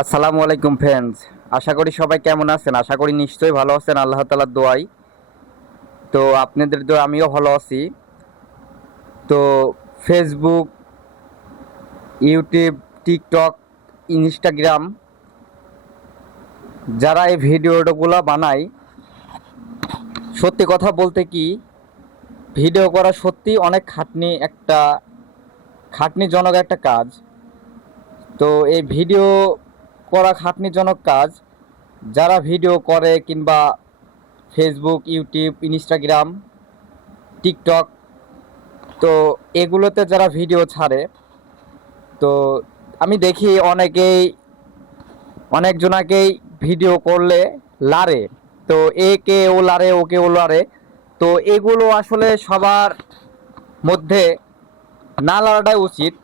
আসসালামু আলাইকুম ফ্রেন্ডস, আশা করি সবাই কেমন আছেন। আশা করি নিশ্চয়ই ভালো আছেন আল্লাহ তাআলার দোয়ায়। তো আপনাদের দোয়া আমিও ভালো আছি। তো ফেসবুক, ইউটিউব, টিকটক, ইনস্টাগ্রাম যারা এই ভিডিওগুলো বানায়, সত্যি কথা বলতে কি ভিডিও করা সত্যি অনেক খাটনিজনক একটা কাজ। তো এই ভিডিও করা খাটনিজনক কাজ যারা ভিডিও করে কিংবা ফেসবুক, ইউটিউব, ইনস্টাগ্রাম, টিকটক, তো এগুলোতে যারা ভিডিও ছাড়ে, তো আমি দেখি অনেকজনাকেই ভিডিও করলে লারে। তো একে ও লারে, ওকে ও লারে। তো এগুলো আসলে সবার মধ্যে না লাগাটাই উচিত।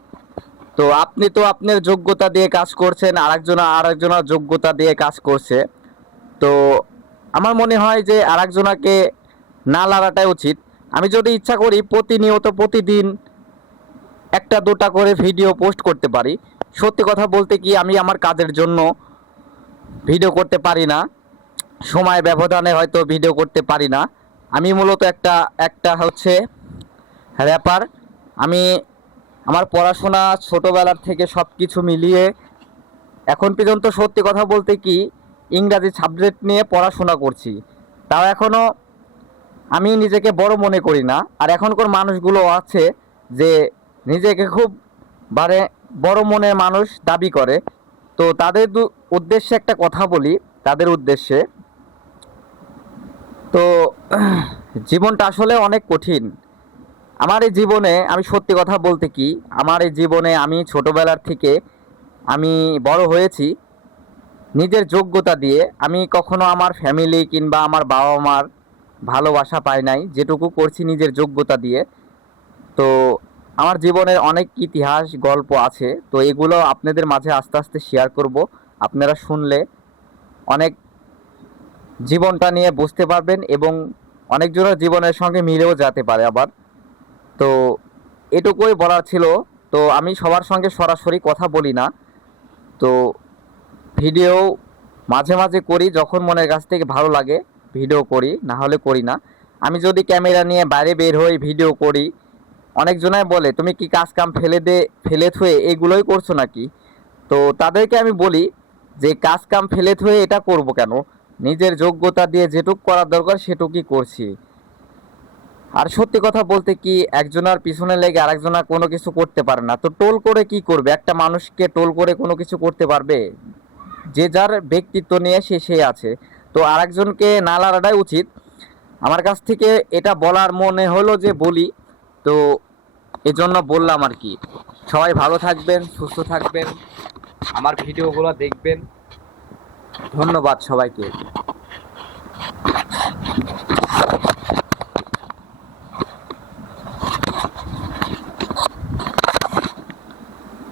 তো আপনি তো আপনার যোগ্যতা দিয়ে কাজ করছেন, আরেকজনের যোগ্যতা দিয়ে কাজ করছে। তো আমার মনে হয় যে আরেকজনাকে না লাগাটাই উচিত। আমি যদি ইচ্ছা করি প্রতিদিন একটা দুটা করে ভিডিও পোস্ট করতে পারি। সত্যি কথা বলতে কি আমি আমার কাজের জন্য ভিডিও করতে পারি না, সময় ব্যবধানে হয়তো ভিডিও করতে পারি না। আমি মূলত একটা একটা হচ্ছে র্যাপার। আমি আমার পড়াশোনা ছোটোবেলার থেকে সব কিছু মিলিয়ে এখন পর্যন্ত সত্যি কথা বলতে কি ইংরাজি সাবজেক্ট নিয়ে পড়াশোনা করছি। তাও এখনও আমি নিজেকে বড় মনে করি না। আর এখনকার মানুষগুলো আছে যে নিজেকে খুব বারে বড় মনের মানুষ দাবি করে। তো তাদের উদ্দেশ্যে একটা কথা বলি, তাদের উদ্দেশ্যে। তো জীবনটা আসলে অনেক কঠিন। আমার এই জীবনে আমি সত্যি কথা বলতে কি আমার এই জীবনে আমি ছোটোবেলার থেকে আমি বড় হয়েছি নিজের যোগ্যতা দিয়ে। আমি কখনো আমার ফ্যামিলি কিংবা আমার বাবা মার ভালোবাসা পাই নাই, যেটুকু করছি নিজের যোগ্যতা দিয়ে। তো আমার জীবনের অনেক ইতিহাস গল্প আছে, তো এগুলো আপনাদের মাঝে আস্তে আস্তে শেয়ার করব। আপনারা শুনলে অনেক জীবনটা নিয়ে বুঝতে পারবেন এবং অনেকজনের জীবনের সঙ্গে মিলেও যেতে পারে আবার। তো এটুকুই বলার ছিল। তো আমি সবার সঙ্গে সরাসরি কথা বলি না। তো ভিডিও মাঝে মাঝে করি, যখন মনের কাছ থেকে ভালো লাগে ভিডিও করি, না হলে করি না। আমি যদি ক্যামেরা নিয়ে বাইরে বের হই ভিডিও করি, অনেকজনাই বলে তুমি কি কাজ কাম ফেলে থুয়ে এগুলোই করছো নাকি। তো তাদেরকে আমি বলি যে কাজ কাম ফেলে থুয়ে এটা করব কেন, নিজের যোগ্যতা দিয়ে যেটুক করার দরকার সেটুকুই করছি। আর সত্যি কথা বলতে কি একজনের পিছনে লেগে আরেকজনা কোনো কিছু করতে পারে না। তো টোল করে কি করবে, একটা মানুষকে টোল করে কোনো কিছু করতে পারবে? যে যার ব্যক্তিত্ব নিয়ে সে আছে। তো আরেকজনকে না লাগাটাই উচিত। আমার কাছ থেকে এটা বলার মনে হলো যে বলি, তো এজন্য বললাম আর কি। সবাই ভালো থাকবেন, সুস্থ থাকবেন, আমার ভিডিওগুলো দেখবেন। ধন্যবাদ সবাইকে।